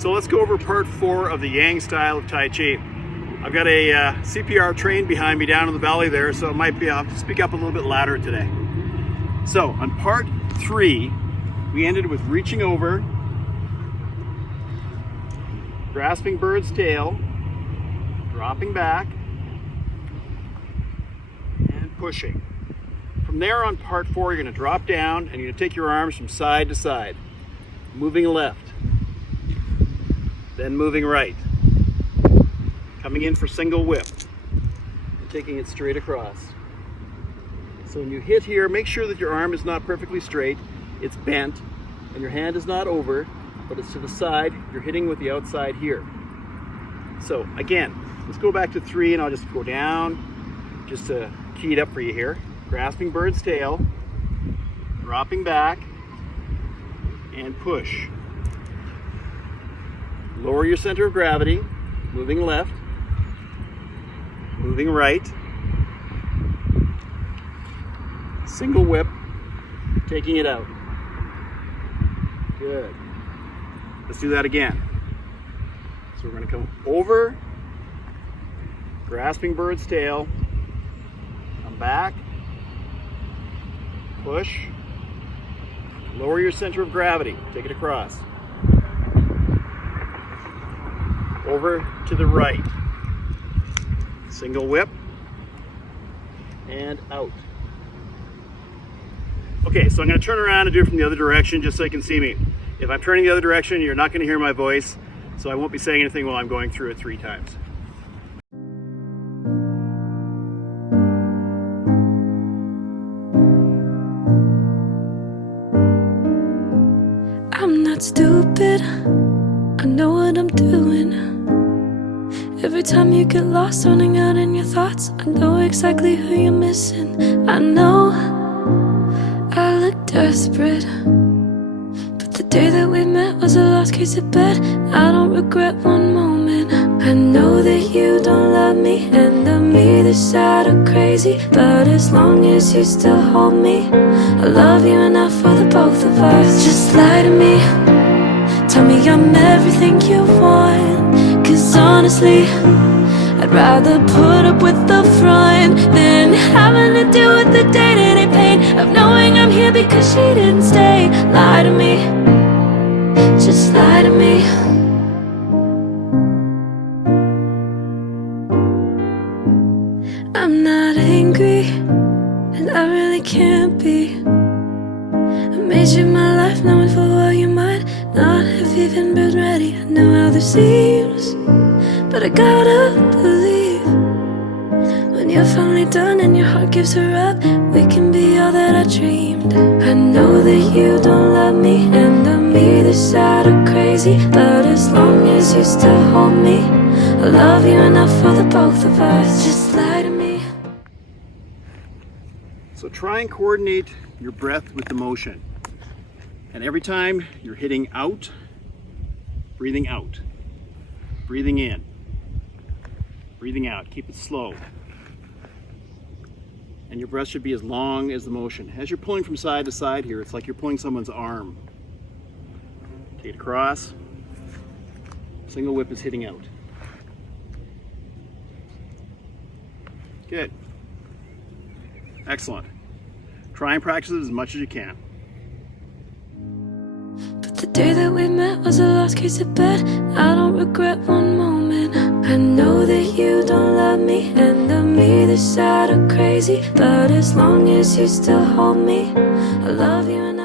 So let's go over part 4 of the Yang style of Tai Chi. I've got a CPR train behind me down in the valley there, so it might be, I'll have to speak up a little bit louder today. So on part 3, we ended with reaching over, grasping bird's tail, dropping back, and pushing. From there on part 4, you're going to drop down and you're going to take your arms from side to side, moving left, then moving right, coming in for single whip, and taking it straight across. So when you hit here, make sure that your arm is not perfectly straight, it's bent, and your hand is not over, but it's to the side. You're hitting with the outside here. So again, let's go back to 3 and I'll just go down just to key it up for you here. Grasping bird's tail, dropping back, and push. Lower your center of gravity, moving left, moving right, single whip, taking it out. Good. Let's do that again. So we're going to come over, grasping bird's tail, come back, push, lower your center of gravity, take it across. Over to the right, single whip, and out. Okay, so I'm going to turn around and do it from the other direction just so you can see me. If I'm turning the other direction, you're not going to hear my voice, so I won't be saying anything while I'm going through it 3 times. I'm not stupid, I know what I'm doing. Every time you get lost running out in your thoughts, I know exactly who you're missing. I know I look desperate, but the day that we met was a lost case of bet. I don't regret one moment. I know that you don't love me, and I'm either sad or crazy, but as long as you still hold me, I love you enough for the both of us. Just lie to me, tell me I'm everything you want, 'cause honestly, I'd rather put up with the front than having to deal with the day-to-day pain of knowing I'm here because she didn't stay. Lie to me, just lie to me. I'm not angry, and I really can't be. I made you my life, knowing full well you might not have even been ready. I know how this seems, but I gotta believe when you're finally done and your heart gives her up, we can be all that I dreamed. I know that you don't love me, and I'm either sad or crazy, but as long as you still hold me, I love you enough for the both of us. Just lie to me. So try and coordinate your breath with the motion. And every time you're hitting out, breathing out, breathing in, breathing out. Keep it slow. And your breath should be as long as the motion. As you're pulling from side to side here, it's like you're pulling someone's arm. Take it across. Single whip is hitting out. Good. Excellent. Try and practice it as much as you can. But the day that we met was a lost case of bet. I don't regret one moment. I know that you don't love me, and I'm either sad or crazy, but as long as you still hold me, I love you enough.